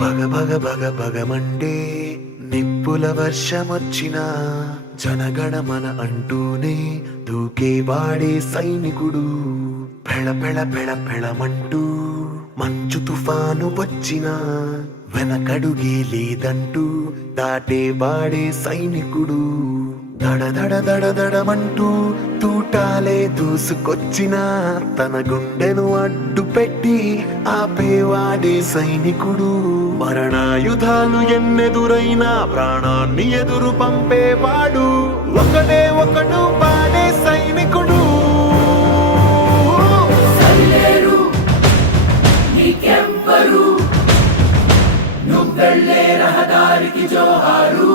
భగ భగ భగ భగమండే నిప్పుల వర్షమొచ్చినా జనగణమన అంటూనే దూకేవాడే సైనికుడు. పెళ పెళ పెళ పెళమంటూ మంచు తుఫాను వచ్చినా వెనకడుగే లేదంటూ దాటేవాడే సైనికుడు. దడ దడ దడ దడమంటూ తూటాలే దూసుకొచ్చినా తన గుండెను అడ్డు పెట్టి ఆపేవాడే సైనికుడు. మరణాయుధాలు ఎన్నెదురైనా ప్రాణాన్ని ఎదురు పంపేవాడు ఒకడే ఒకడు వాడే సైనికుడు. సరిలేరు నీకెవ్వరు, నువ్వెళ్ళే రహదారికి జోహారు.